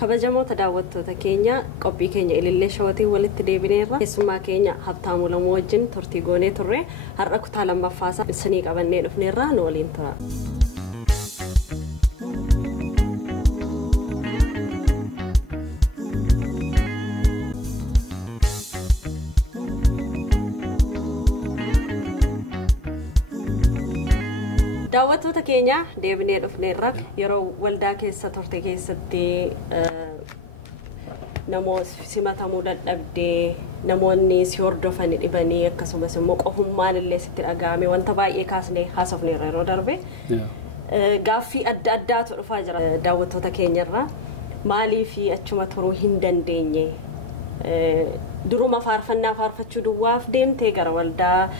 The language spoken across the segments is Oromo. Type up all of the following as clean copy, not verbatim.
kabajamoota daawwattoota keenya qophii keenya ilillee shawwatii walitti deebineerra keessummaa keenya Habtamu Lamu wajjin turtii goonee turre har'a kutaa lammaffaasaa isinii qabannee dhufneerra nu waliin tura. daawwattoota keenya deebinee dhufneerra yeroo waldaa keessa turte keessatti namoota simatamuu dadhabdee namoonni si hordofan dhibanii akkasumas immoo qofummaan illee sitti dhaga'ame wanta baay'ee kaasnee haasofneerra yeroo darbe gaaffii adda addaatu dhufaa jira daawwattoota keenyarra maaliif achuma turuu hin dandeenye duruma faarfannaa faarfachuu duwwaaf deemtee gara waldaa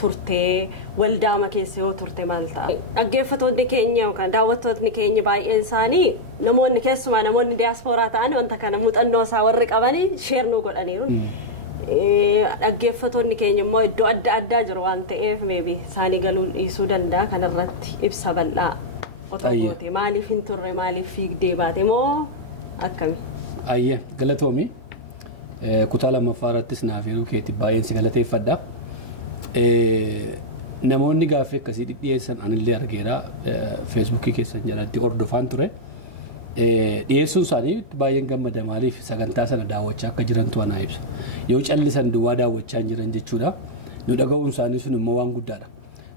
turtee waldaa ma keessa yoo turte maal ta'a dhaggeeffattoonni keenya yookaan daawwattoonni keenya baay'een isaanii namoonni keessumaa namoonni diaasporaa ta'an wanta kana muuxannoo isaa warri qabanii sheer nu godhaniiru dhaggeeffattoonni keenya immoo iddoo adda addaa jiru waan ta'eef maybe isaanii galuu dhiisuu danda'a kanarratti ibsa bal'aa otoo goote maaliif hin turre maaliif fiigdee baate moo akkami ayye galatoomi kutaa lammaffaarrattis naaf yeroo keetti baay'een si galateeffadha namoonni gaaffii akkasii dhiyeessan anillee argeera feesbuukii keessan jalatti hordofaan ture dhiyeessuun isaanii baay'een gammada maaliif sagantaa sana daawwachaa akka jirantu anaa ibsa yoo callisan duwwaa daawwachaa jiran jechuudha nu dhaga'uun isaanii sun immoo waan guddaadha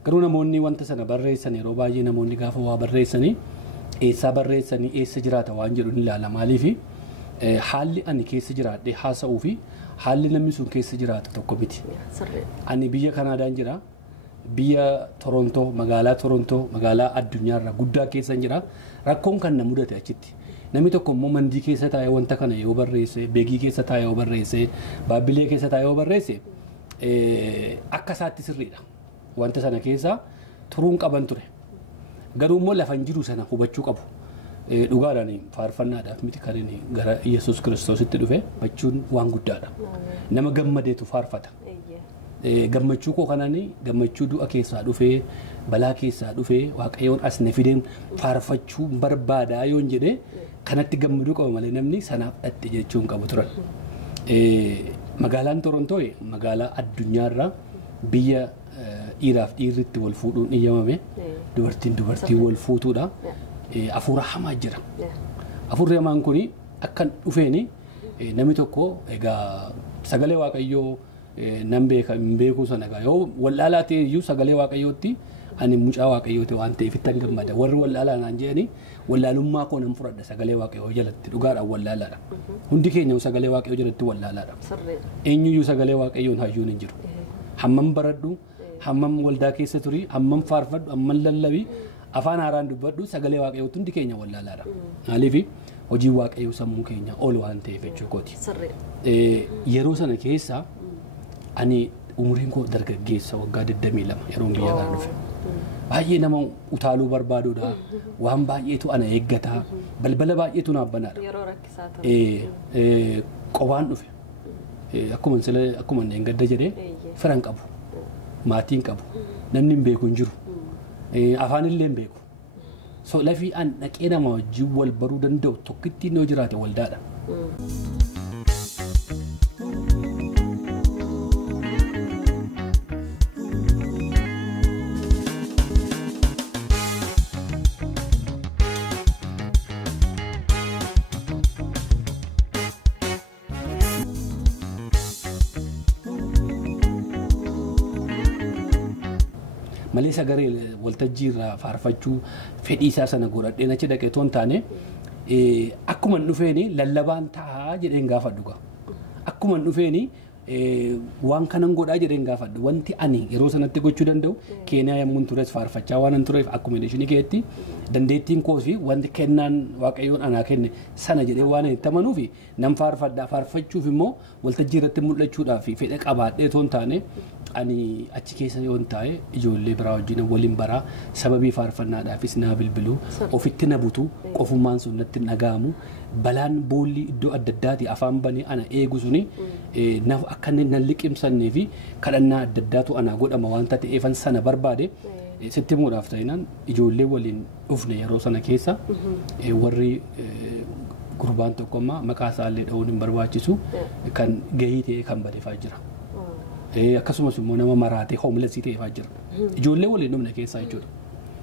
garuu namoonni wanta sana barreessan yeroo baay'ee namoonni gaafa waa barreessanii eessaa barreessanii eessa jiraata waan jedhu ni ilaala maaliifi haalli ani keessa jiraadhe haasa'uu fi haalli namni sun keessa jiraatu tokko miti. Ani biyya Kanaadaan jira. Biyya Toronto, magaalaa addunyaarra guddaa keessa jira. Rakkoon kan na mudate achitti. Namni tokko immoo mandii keessa taa'ee wanta kana yoo barreesse, beegii keessa taa'ee yoo barreesse, baabbilee keessa taa'ee yoo barreesse akka isaatti sirriidha. Wanta sana keessa turuun qaban ture. Garuu immoo lafan jiru sana hubachuu qabu. dhugaadhaan faarfannaadhaaf miti kan inni gara Yesuus Kiristoositti dhufe bachuun waan guddaadha. Nama gammadeetu faarfata. Gammachuu koo kananii gammachuu du'a keessaa dhufee balaa keessaa dhufee Waaqayyoon as na fideen faarfachuu barbaadaa yoon jedhee kanatti gammaduu qaba malee namni sanaaf dhatte jechuun qabu turan. Magaalaan Torontoo magaalaa addunyaarra biyya dhiiraaf dhiirritti wal fuudhuun eeyyamame dubartiin wal fuutuudha. Afuura hamaa jira. Afuurri hamaan kun akkan dhufeeni namni tokko egaa sagalee Waaqayyoo nan beeku sana egaa yoo wallaalaa ta'e iyyuu sagalee Waaqayyootti ani mucaa Waaqayyooti waan ta'eef ittan gammada. Warri wallaalaa naan jedhani wallaalummaa koo nan fudhadha sagalee Waaqayyoo jalatti dhugaadhaan wallaalaadha. Hundi keenya sagalee Waaqayyoo jalatti wallaalaadha. Eenyuyyuu sagalee Waaqayyoon hayyuun hin jiru. Hammam baradhu, hammam waldaa keessa turi, hammam faarfadhu, hammam lallabii afaan haaraan dubbadhu sagalee Waaqayyootti hundi keenya wallaalaadha. Maaliif hojii Waaqayyoo sammuu keenya ol waan ta'eef jechuukooti. Yeroo sana keessa ani umriin koo dargaggeessa waggaa 22 yeroo biyya kana dhufe. Baay'ee nama utaaluu barbaaduudha. Waan baay'eetu ana eeggata. Balbala baay'eetu naaf banaadha. Yeroo rakkisaa ture. Qobaan dhufe. Akkuma inni gadda jedhee firan qabu. Maatiin qabu. Namni hin beeku hin jiru. Afaan illee hin beeku. So lafii an dhaqee nama wajjin wal baruu danda'u tokkitti inni yoo jiraate waldaadha. Malee sagalee waltajjii irraa faarfachuu fedhii isaa sana godhadheen achi dhaqee toon taane akkuma dhufeeni lallabaan ta'a jedheen gaafadhu. Akkuma dhufeeni waan kanan godhaa jedheen gaafadhu. Wanti ani yeroo sanatti gochuu danda'u Keeniyaa yemmuu tures faarfachaa waan an tureef akkuma ishiin keetti dandeettiin koos fi wanti kennaan Waaqayyoon anaa kenne sana jedhee waan itti amanuuf nan faarfadhaa. Faarfachuuf immoo waltajjii irratti mul'achuudhaaf fedha qabaadhee toon taane ani achi keessa yoon taa'e ijoollee biraa wajjin waliin baraa sababii faarfannaadhaafis naa bilbiluu ofitti na butu qofummaan sun natti nagaamu balaan boolli iddoo adda addaati afaan banee ana eegu suni naaf akka nan liqimsannee fi kadhannaa adda addaatu ana godhama waan ta'eefan sana barbaade sitti muudhaaf ta'inaan ijoollee waliin dhufne yeroo sana keessa warri gurbaan tokko amma maqaa isaallee dha'uun hin barbaachisu kan gahii ta'e kan badeefaa jira. Akkasumas immoo nama maraatee hoomlesii ta'eefaa jira. Ijoollee waliin dhumne keessaa jechuudha.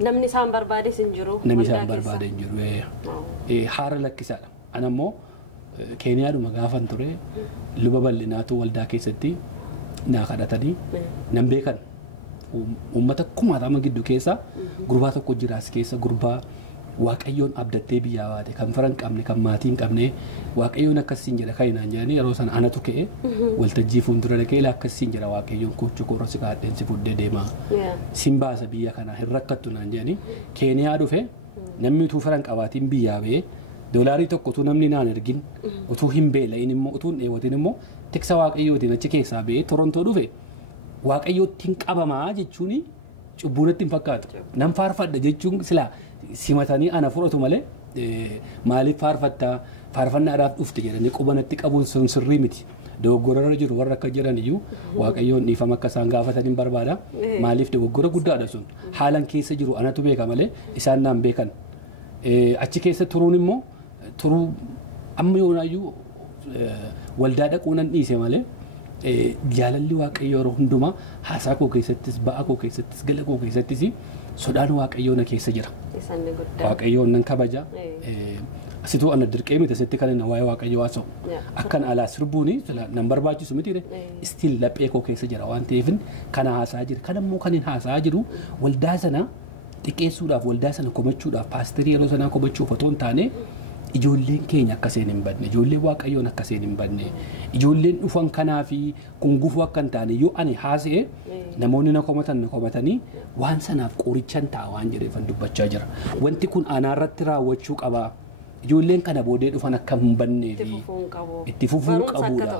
Namni isaan barbaades hin jiru. Namni isaan barbaade hin jiru. Haara lakkisaadha. Ana immoo Keeniyaadhuma gaafan ture luba bal'inaatu waldaa keessatti naa kadhatanii nan beekan. Uummata kumaatama gidduu keessa gurbaa tokko jiraas keessa gurbaa Waaqayyoon abdattee biyyaa baate kan fira hin qabne kan maatii hin qabne Waaqayyoon akkasiin jedha kan hinaan jedhanii yeroo sana anatu ka'e waltajjii fuuldura dhaqee akkasiin jedha Waaqayyoon kochuu koora si kaadheen si fuudhee deemaa sin baasa biyya kanaa hin rakkattu naan jedhanii Keeniyaa dhufe namni utuu fira hin qabaatiin biyyaa ba'ee doolaarii tokko utuu namni naan ergin utuu hin beela'in immoo utuu hin dheewatin immoo tiksa Waaqayyootiin achi keessaa ba'ee Torontoo dhufe Waaqayyootiin qabamaa jechuun cubbuunatti hin fakkaatu. Nan faarfadha jechuun silaa simatanii ana fudhatu malee maaliif faarfattaa faarfannaadhaaf dhufte jedhanii qubanatti qabuun sun sirrii miti. Dogoggorarra jiru warra akka jiran iyyuu Waaqayyoon dhiifama akka isaan gaafatan barbaada. Maaliif dogoggora guddaadha sun. Haalan keessa jiru anatu beeka malee isaan naan beekan. Achi keessa turuun immoo turuu amma yoonaayyuu waldaa dhaquu nan dhiise malee jaalalli Waaqayyoo yeroo hundumaa haasaa koo keessattis ba'aa koo keessattis gala koo keessattis sodaan Waaqayyoo na keessa jira. Waaqayyoon nan kabaja. Asituu ana dirqee miti asitti kan inni waa'ee Waaqayyoo haasa'u. Akkan alaa sirbuuni nan barbaachisu miti istiin laphee koo keessa jira waan ta'eef kana haasaa jira. Kan immoo kan hin haasaa jiru waldaa sana xiqqeessuudhaaf waldaa sana komachuudhaaf paasterii yeroo sanaa komachuuf otoo hin taane ijoolleen keenya akkaseen hin badne ijoolleen Waaqayyoon akkaseen hin badne ijoolleen dhufan kanaa fi kungufuu akka hin taane yoo ani haasa'e namoonni na komatanii waan sanaaf qorichan ta'a waan jedheefan dubbachaa jira. Wanti kun anaarratti raawwachuu qaba. Ijoolleen kana boodee dhufan akka hin badnee fi itti fufuu qabuudha.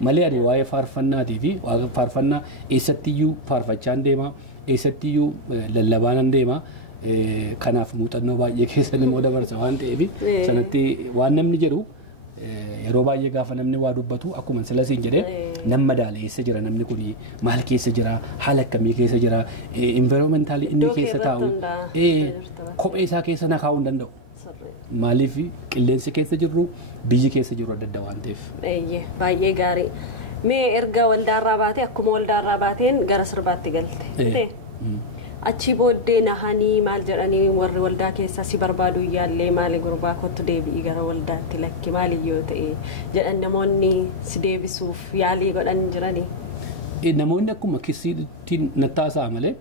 Malee ani waa'ee faarfannaatii fi faarfannaa eessattiyyuu faarfachaan deema eessattiyyuu lallabaanan deema. Kanaaf muuxannoo baay'ee keessan immoo dabarsa waan ta'eef sanatti waan namni jedhu yeroo baay'ee gaafa namni waa dubbatu akkuma silasiin jedhee nama madaaleessa jira namni kun maal keessa jira haala akkamii keessa jira environmentally inni keessa taa'u kophee isaa keessa na kaa'uu hin danda'u. Maaliif qilleensi keessa jirru biyyi keessa jiru adda adda waan ta'eef. Baay'ee gaarii. Mee erga waldaarraa baatee akkuma waldaarraa baateen gara sirbaatti galte. Achi booddee nahanii maal jedhanii warri waldaa keessaa si barbaadu iyyaallee maali gurbaa kottu deebi'i gara waldaatti lakki maali yoo ta'e jedhan namoonni si deebisuuf yaalii godhan jiranii. Namoonni akkuma kisiitiin nattaasaa malee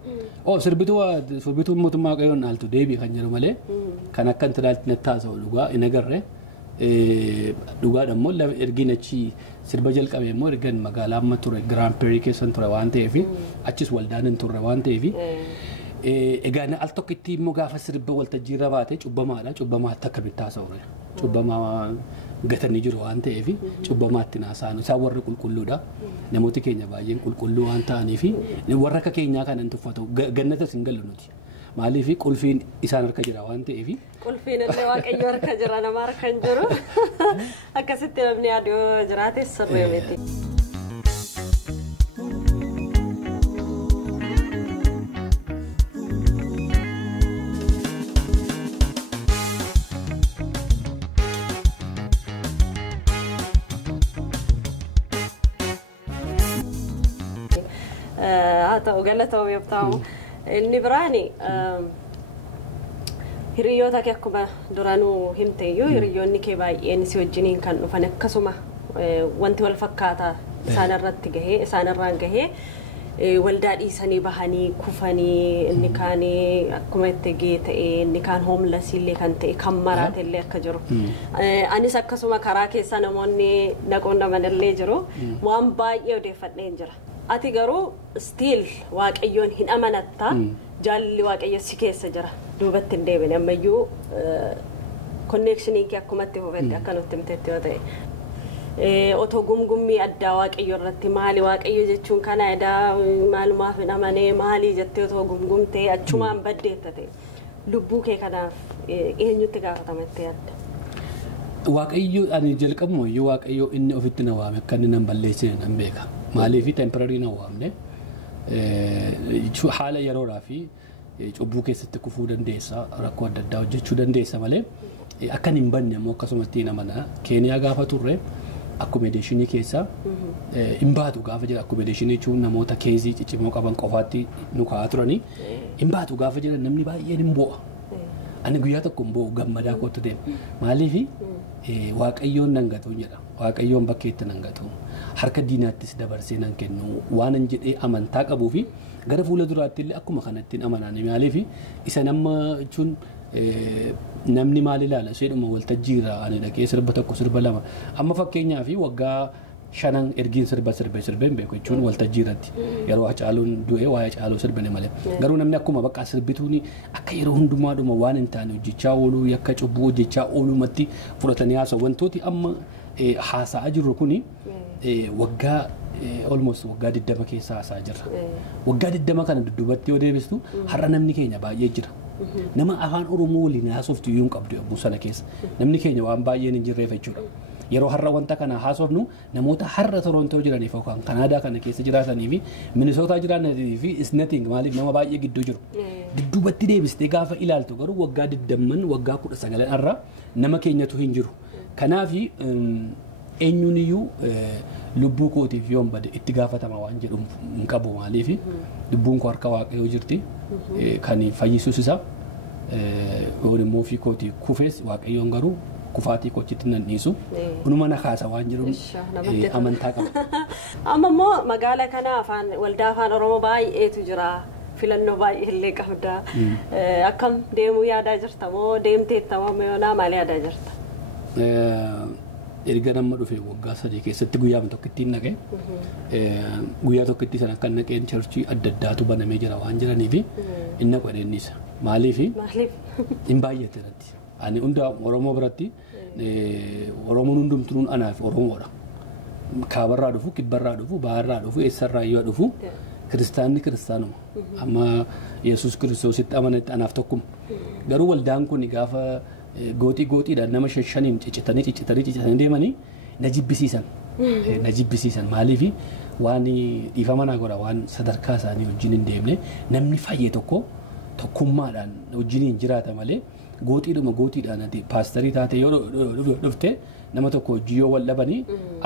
sirbituu mootummaa Waaqayyoon dhaaltu deebi'i kan jedhu malee kan akka hin tilaalti nattaasa'u dhugaa hin agarre dhugaadha immoo ergiin achi sirba jalqabe immoo ergan magaalaa amma ture Grand Prix keessan ture waan ta'eef achis waldaan hin turre waan ta'eef egaa al tokkitti immoo gaafa sirba waltajjii irra baate cubbamaadha cubbamaatti akka bittaasa'u cubbamaa gatanii jiru waan ta'eef cubbamaatti naasa'an isaan warri qulqulluudha namooti keenya baay'een qulqulluu waan ta'aniif warra akka keenyaa kan hin tuffatu gannatas hin gallu nuti. Maaliif qulfiin isaan harka jira waan ta'eef. Qulfiin illee Waaqayyo harka jira nama harka hin jiru. Akkasitti namni yaaduu jiraate sirrii miti. Haa ta'u galatoomii Habtamu. Inni biraani hiriyoota kee akkuma duranuu himteeyyuu hiriyoonni kee baay'een si wajjiniin kan dhufan akkasuma wanti wal fakkaataa isaanirratti gahee isaanirraan gahee waldaa dhiisanii bahanii kufanii inni kaan akkuma itti gahee ta'e inni kaan hoomlasiillee kan ta'e kan maraatellee akka jiru. Anis akkasuma karaa keessa namoonni naquun namanillee jiru waan baay'ee odeeffadhee hin jira. Ati garuu stiil Waaqayyoon hin amanatta jaalli Waaqayyo si keessa jira duubatti hin deebine ammayyuu konneekshinii kee akkumatti hubatti akka nutti himteetti yoo ta'e otoo gumgummii addaa Waaqayyo irratti maali Waaqayyo jechuun kana edaa maalumaaf hin amanee maali jettee otoo gumgumtee achumaan baddeetta ta'e lubbuu kee kanaaf eenyutti gaafatametti yaadda? Waaqayyo ani jalqabumoo iyyuu Waaqayyo inni ofitti na waame akka inni nan balleessine nan beeka. Maaliif temporary na waamne haala yeroodhaa fi cubbuu keessatti kufuu dandeessa rakkoo adda addaa hojjechuu dandeessa malee akkan hin banne ammoo akkasumatti namana Keeniyaa gaafa turre accommodation keessa hin baatu gaafa jira accommodation jechuun namoota keezii ciccimoo qaban qofaatti nu kaa'aa turanii hin baatu gaafa jira namni baay'een hin bo'a. Ani guyyaa tokko hin bo'u gammadaa kootu deema. Maaliif Waaqayyoon nan gatu jedha. Waaqayyoon bakkeetti nan gatu. Harka diinaattis dabarsee nan kennu waan hin jedhee amantaa qabuu fi gara fuula duraatti illee akkuma kanattiin amanaan maaliif isa nama jechuun namni maal ilaala seedhuma waltajjiirra ani dhaqee sirba tokko sirba lama amma fakkeenyaa fi waggaa shanan ergiin sirbeen beeku jechuun waltajjiirratti yeroo Hacaaluun du'ee waa'ee Hacaaluu sirbine malee garuu namni akkuma bakka sirbituuni akka yeroo hundumaadhuma waan hin taane hojjechaa ooluu yakka cubbuu hojjechaa oolumatti fudhatanii haasa'u wantooti amma haasa'aa jirru kuni waggaa almost waggaa 20 keessa haasa'aa jirra. Waggaa 20 kana dudduubatti yoo deebistu har'a namni keenya baay'ee jira. Nama afaan Oromoo waliin haasoftu iyyuu hin qabdu yommuu sana keessa namni keenya waan baay'een hin jirreef jechuudha. Yeroo har'a wanta kana haasofnu namoota har'a Torontoo jiraniif yookaan Kanaadaa kana keessa jiraatanii fi Minisootaa jiraatanii fi is nothing maaliif nama baay'ee gidduu jiru. Dudduubatti deebistee gaafa ilaaltu garuu waggaa 20 waggaa 19 har'a nama keenyatu hin jiru. Kanaaf eenyuun iyyuu lubbuu kootiif yoon bade itti gaafatama waan jedhu hin qabu maaliif lubbuun koo harka Waaqayyoo jirti kan fayyisuus isa yoon immoo fi kootii kufees Waaqayyoon garuu kufaatii koochitti nan dhiisu hunuma na kaasa waan jedhu amantaa qaba. Amma immoo magaala kana waldaa afaan Oromoo baay'eetu jira. Filannoo baay'ee illee qabda. Akkam deemuu yaadaa jirta moo deemteetta moo meeyyoonaa maal yaadaa jirta? Erga nama dhufee waggaa 3 keessatti guyyaa tokkotti hin naqee guyyaa tokkotti sana kan naqeen churchii adda addaatu banamee jira waan jiraniif inni qodeenisa maaliif hin baay'ate irratti ani hunda Oromoo biratti Oromoon hundumtuun anaaf Oromoodha. Kaabarraa dhufu kibbarraa dhufu baharraa dhufu eessarraa yoo dhufu kiristaanni kiristaanuma amma Yesuus Kiristoositti amanetti anaaf tokkuma garuu waldaan kun gaafa gootiidhaan nama shaniin ciccitanii deemanii na jibbisiisan maaliif waan dhiifama naa godha waan sadarkaa isaanii wajjin hin deemne namni fayyee tokkummaadhaan wajjiniin jiraata malee gootiidhaan paastarii taate yoo dhufte nama tokko hojii yoo wal dhabanii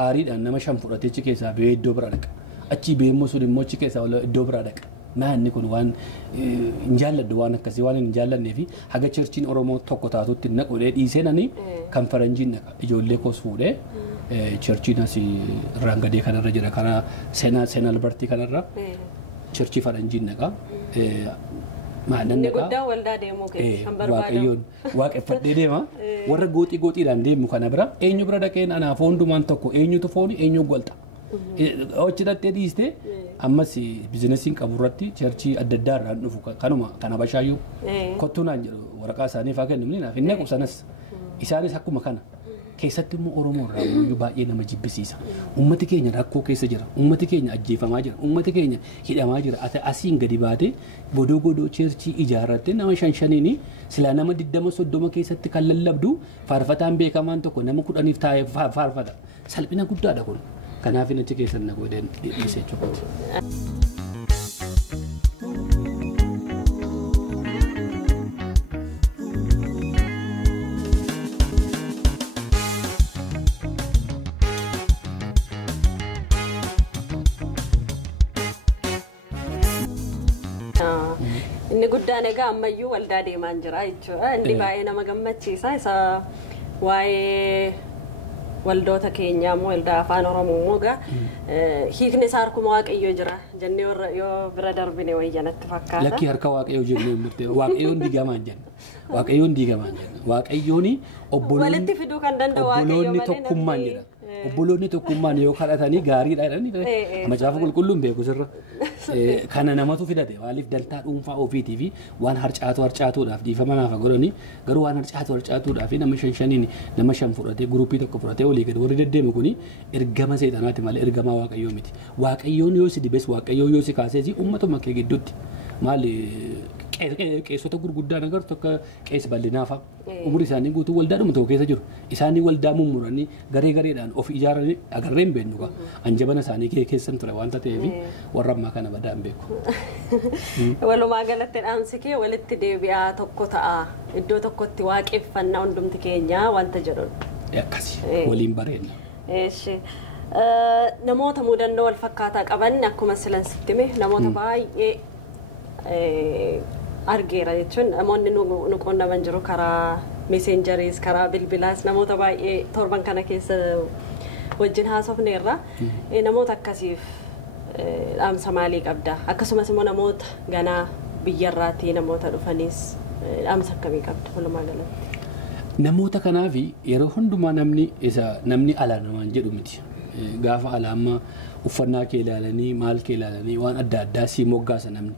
aariidhaan nama 5 fudhatee achi keessaa ba'ee iddoo bira dhaqa achi beemmoo sun immoo achi keessaa iddoo bira dhaqa. Maanni kun waan hin jaalladhu waan akkasii waan hin jaallannee fi haga churchiin Oromoo tokko taatutti naqudhee dhiiseenanii kan faranjiin naqa ijoollee koos fuudhee churchiin asii irraan gadee kanarra jira kana seenaa albartii kanarra churchii faranjiin naqa. Inni guddaan waldaa deemuu keessa kan barbaadamu. Waaqeffadhee deema warra gootiidhaan deemu kana bira eenyu bira dhaqeen anaaf hundumaan tokko eenyutu fooni eenyu golta. Hojjetatee dhiistee ammas biizinesiin qabu irratti churchii adda addaa irraan dhufu kanuma kana bashaayyuu kottuunaan jedhu waraqaa isaaniif haa kennu naaf hin naqu sanas isaanis akkuma kana keessatti immoo Oromoo irraa iyyuu baay'ee nama jibbisiisa. Uummati keenya rakkoo keessa jira. Uummati keenya ajjeefamaa jira. Uummati keenya hidhamaa jira. Asiin gadi baatee godoo churchii ijaarrattee nama 5 silaa nama 20-30 keessatti kan lallabdu faarfataan beekamaan tokko nama 10 taa'ee faarfata. Salphina guddaadha kun. Kanaaf inni achi keessatti na godheen dhiisee jechuudha. Inni guddaan egaa ammayyuu waldaa deemaan jira jechuudha. Inni baay'ee nama gammachiisa. Isa waa'ee waldoota keenyaa immoo waldaa afaan Oromoo immoo egaa hiikni isaa harkuma Waaqayyoo jira jennee yoo bira darbine wayyanatti fakkaata. Lakkii harka Waaqayyoo jennee murtee Waaqayyoon diigamaan jenna. Waaqayyoon walitti fiduu kan danda'u obboloonni tokkummaan jedha. Obboloonni tokkummaan yoo kadhatanii gaariidha jedhanii macaafa qulqulluun beeku sirra. Kana namatu fidate maaliif daltaa dhuunfaa ofiitii fi waan harcaatuudhaaf dhiifama naaf godhanii garuu waan harcaatuudhaaf nama 5 nama 5 fudhatee guruupii tokko fudhatee olii gadi warri deddeemu kuni ergama seexanaati malee ergama Waaqayyoo miti. Waaqayyoon yoo si dibes Waaqayyoo yoo si kaasees uummatuma kee gidduutti maali qeessota gurguddaa agartu akka qeessa bal'inaafa umurii isaanii guutuu waldaadhuma tokko keessa jiru isaanii waldaa mummuranii garee gareedhaan of ijaaranii agarreen beeknu qa anjabana isaanii keessan ture wanta ta'eef warra ammaa kana badaan beeku. Walumaa galatti dhaamsi kee walitti deebi'aa tokko ta'a iddoo tokkotti waaqeffannaa hundumti keenya wanta jedhuun. Akkasi waliin bareedna. Namoota mudannoo wal fakkaataa qaban akkuma silan sittime namoota baay'ee argeera jechuun namoonni nu qunnaman jiru karaa messengeries karaa bilbilaas namoota baay'ee torban kana keessa wajjin haasofneerra namoota akkasiif dhaamsa maalii qabda akkasumas immoo namoota ganaa biyyarraatii namoota dhufaniis dhaamsa akkamii qabda walumaa galatti. Namoota kanaaf yeroo hundumaa namni ala namaan jedhu miti. Gaafa alaamma uffannaa kee ilaalanii maal kee ilaalanii waan adda addaa si moggaasa namni.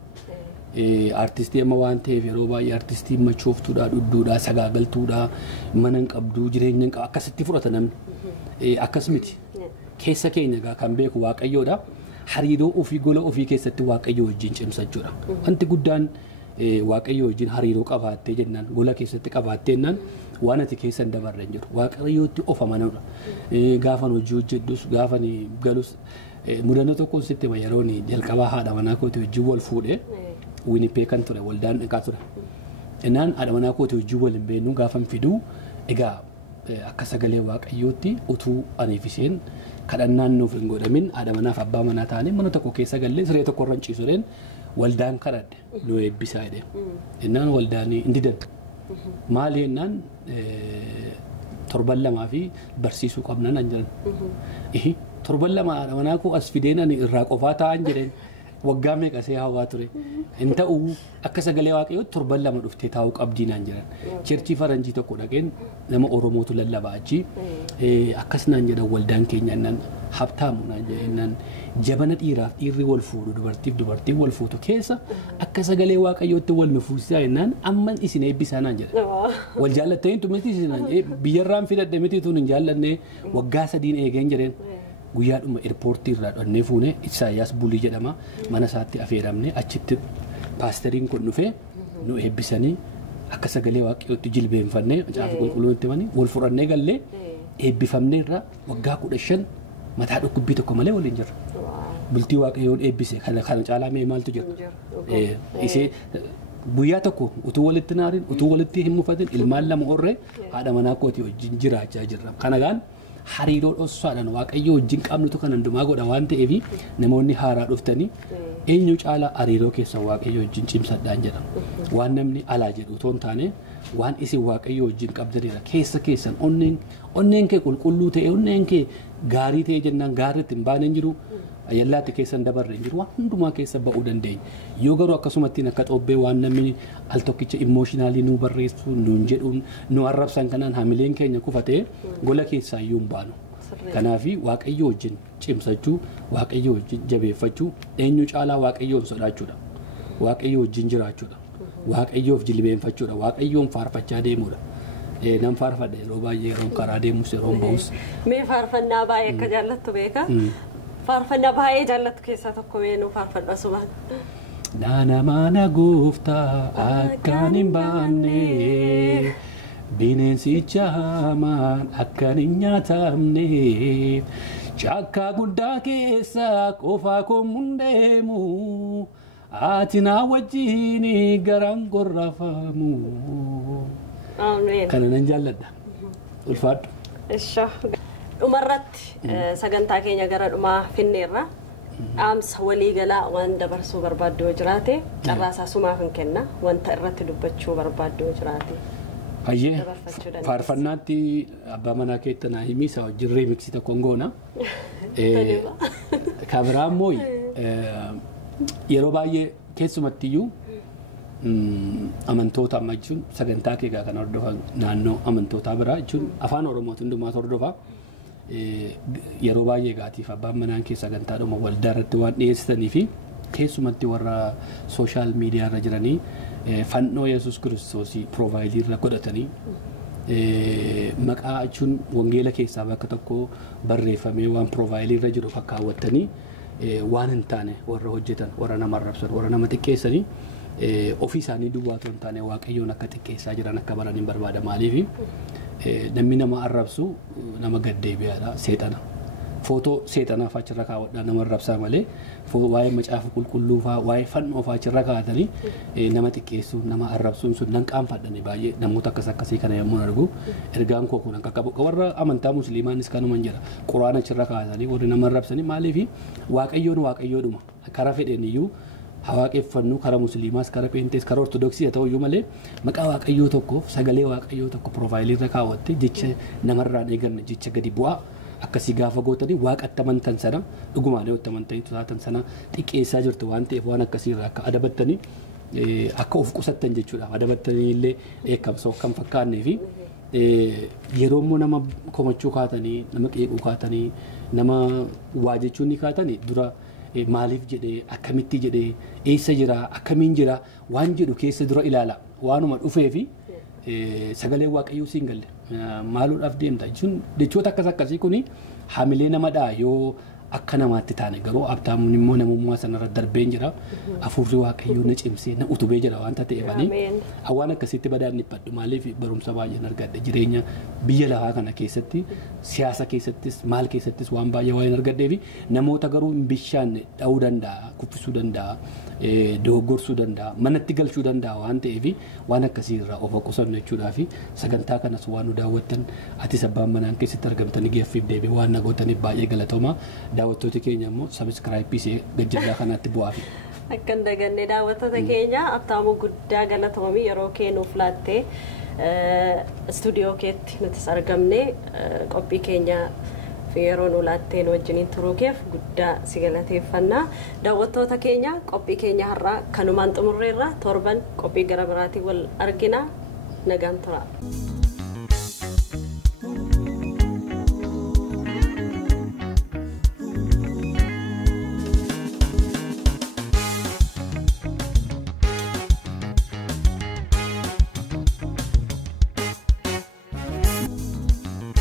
Artistii amma waan ta'eef yeroo baay'ee artistii machooftuudha dhudduudha sagaagaltuudha mana hin qabdu jireenya hin qabu akkasitti fudhata namni. Akkas miti. Keessa keenya kan beeku Waaqayyoodha. Hariiroo ofii gola ofii keessatti Waaqayyoo wajjin cimsachuudha. Wanti guddaan Waaqayyoo wajjin hariiroo qabaattee jennaan gola keessatti qabaattee jennaan waan ati keessa hin dabarre hin jiru. Waaqayyootti of amanudha. Gaafan hojii hojjedhus gaafan galus mudannoo tokkoon sitti yeroon jalqabaa haadha manaa kooti wajjin wal fuudhee Winnipeg kan ture waldaan dhiqaa ture. Innaan haadha manaa kooti wajjin wal hin beeknu gaafan fiduu egaa akka sagalee Waaqayyootti utuu aniif isheen kadhannaan nuuf hin godhamin haadha manaaf abbaa manaa ta'anii mana tokko keessa gallee siree tokko irra ciisuudhaan waldaan kadhadhe nu eebbisaa jedhee. Innaan waldaan hin didan. Maali jennaan torban lamaa fi barsiisuu qabnan an jiran. Torban lama haadha manaa koo as fideen ani irraa qofaa ta'an jedheen. Waggaa meeqa see hawaa ture. Hin ta'uu akka sagalee Waaqayyootti torban lama dhuftee taa'uu qabdii naan jedhan. Cheerchii faranjii tokko dhaqeen nama Oromootu lallabaa achi. Akkas naan jedhan waldaan keenya innaan habtaamu naan jedhan jabana dhiiraaf dhiirri wal fuudhu dubartiif dubartiin wal fuutu keessa akka sagalee Waaqayyootti wal nu fuusisaa jennaan amma isin eebbisaa naan jedhan. Wal jaallattanii tumiti isin biyyarraan fidadhe miti tun hin jaallanne waggaa sadiin eegeen jedheen. Guyyaadhuma airportii irraa dhannee fuune Isaayyaas Bulii jedhama mana isaatti affeeramne achitti paasteriin kun dhufee nu eebbisanii akka sagalee Waaqayyootti jilbeenfannee caafa qulqulluutti mani wal furannee gallee eebbifamnee irraa waggaa 15 mataa dhukkubbii tokko malee waliin jirra. Bultii Waaqayyoon eebbise kana caalaa mee maaltu jira? Isee guyyaa tokko utuu walitti naarin utuu walitti hin mufatin ilmaan lama horree haadha manaa kootii wajjin jiraachaa jirra. Kanagaan hariiroo dhossaadhaan Waaqayyoo wajjin qabnutu kan hundumaa godha waan ta'eef namoonni haaraa dhuftanii eenyu caalaa hariiroo keessan Waaqayyoo wajjin cimsadhaan jedha. Waan namni alaa jedhu otoo hin taane waan isin Waaqayyoo wajjin qabdanidha. Keessa keessan onneen kee qulqulluu ta'e onneen kee gaarii ta'e jennaan gaariitti hin baane hin jiru. Ayyallaatti keessan dabarre hin jiru waan hundumaa keessa ba'uu dandeenya. Yoo garuu akkasumatti akka xobbee waan namni al tokkicha immooshinaalii nu barreessu nuun jedhuun nu arrabsan kanaan hamileen keenya kufatee gola keessaa iyyuu hin baanu. Kanaaf Waaqayyoo wajjin cimsachuu, Waaqayyoo wajjin jabeeffachuu, eenyu caalaa Waaqayyoon sodaachuudha. Waaqayyoo wajjin jiraachuudha. Waaqayyoof jilbeenfachuudha. Waaqayyoon faarfachaa deemuudha. Nam faarfadhe yeroo baay'ee yeroon karaa deemus yeroon ba'us. Mee faarfannaa baay'ee akka jaallattu beeka? Faarfannaa baay'ee jaallattu keessaa tokko meenuu faarfadhu asumaan. Naana mana gooftaa akkaan hin baanne bineensicha hamaan akkaan hin nyaatamne cakkaa guddaa keessa qofaa koommuun deemu ati naa wajjin garaan gorrafamu. Kana nan jaalladha. Ulfaadhu. Dhumarratti sagantaa keenya gara dhumaa finneerra dhaamsa waliigalaa waan dabarsuu barbaaddu yoo jiraate carraasaa sumaaf hin kenna wanta irratti dubbachuu barbaaddu yoo jiraate. Hayyee faarfannaatti abbaa manaa keetta naa himii isaa wajjin reemiksii tokkoon goona. Kabiraa immoo yeroo baay'ee keessumattiyyuu amantoota amma jechuun sagantaa keegaa kan hordofan naannoo amantootaa biraa jechuun afaan Oromootiin hundumaa hordofaa. Yeroo baay'ee gaatiif abbaan manaan keessa sagantaadhuma waldaa irratti waan dhiyeessitanii fi keessumatti warra sooshaal miidiyaa irra jiranii fannoo Yesuus Kiristoosii piroovaayidii irra godhatanii maqaa jechuun wangeela keessaa bakka tokko barreeffamee waan piroovaayidii irra jiru fakkaawwattanii waan hin taane warra hojjetan warra nama arrabsan warra nama xiqqeessanii ofii isaanii duwwaatu hin taane waaqayyoon akka xiqqeessaa jiran akka baraniin barbaada maaliif namni nama arrabsu nama gaddeebi'aadha seexana. Footoo seexanaa fa'aa achirra kaawwadhaa nama arrabsaa malee waa'ee macaafa qulqulluu fa'aa waa'ee fannoo fa'aa achirra kaa'atanii nama xiqqeessuu nama arrabsuun sun nan qaanfadhani baay'ee namoota akkasii kana yommuu argu ergaan koo kun akka qabu warra amantaa musliimaanis kanuman jira quraana achirra kaa'atanii warri nama arrabsanii maaliif waaqayyoodhuma karaa fedheen iyyuu waaqeffannuu karaa musliimaas karaa peentees karaa ortodoksii haa ta'u iyyuu malee maqaa waaqayyoo tokkoof sagalee waaqayyoo tokko piroofaayiliirra kaawwatte jecha namarraan eeganne jecha gadi bu'aa. Akkasii gaafa gootanii waaqatti amantan sana dhugumaalee watti amantanii taatan sana xiqqeessaa jirtu waan ta'eef waan akkasiirraa akka adabattanii akka of qusattan jechuudha. Adabattanii illee eekamsa kan fakkaannee fi yeroo immoo nama komachuu kaatanii nama qeequu kaatanii nama waa jechuun ni kaatanii dura maaliif jedhee akkamitti jedhee eessa jira akkamiin jira waan jedhu keessa dura ilaala waanuma dhufee fi sagalee waaqayyoo siin galle. Maaluudhaaf deemta jechuun jechoota akkasii kuni hamilee namadhaa yoo akka namaatti taane garuu Habtamuun immoo namummaa sanarra darbeen jira hafuurri waaqayyoo na cimsee na utubee jira waan ta'eefanii waan akkasitti badaan dhiphadhu maaliif barumsa baay'een argadhe jireenya biyya lafaa kana keessatti siyaasa keessattis maal keessattis waan baay'ee waan argadhee fi namoota garuu hin bishaanne dha'uu danda'a kuffisuu danda'a doggorsuu danda'a manatti galchuu danda'a waan ta'eef waan akkasiirraa of qusannu jechuudhaa fi sagantaa kanas waan nu daawwattan ati sabbaan manaan keessatti argamtanii geeffiif deebii waan nagootaniif baay'ee galatooma. Daawwattoota keenya immoo sabiskiraayipii gajjallaa kanaatti bu'aafi. Akka hin daganne daawwattoota keenya Habtamuu guddaa galatoomii yeroo kennuuf laattee istuudiyoo keetti nutis argamne qophii keenya fi yeroo nu laattee nu wajjiniin turuu keef guddaa si galateeffannaa. Daawwattoota keenya qophii keenya har'aa kanumaan xumurreerra torban qophii gara biraatiin wal argina nagaan tura.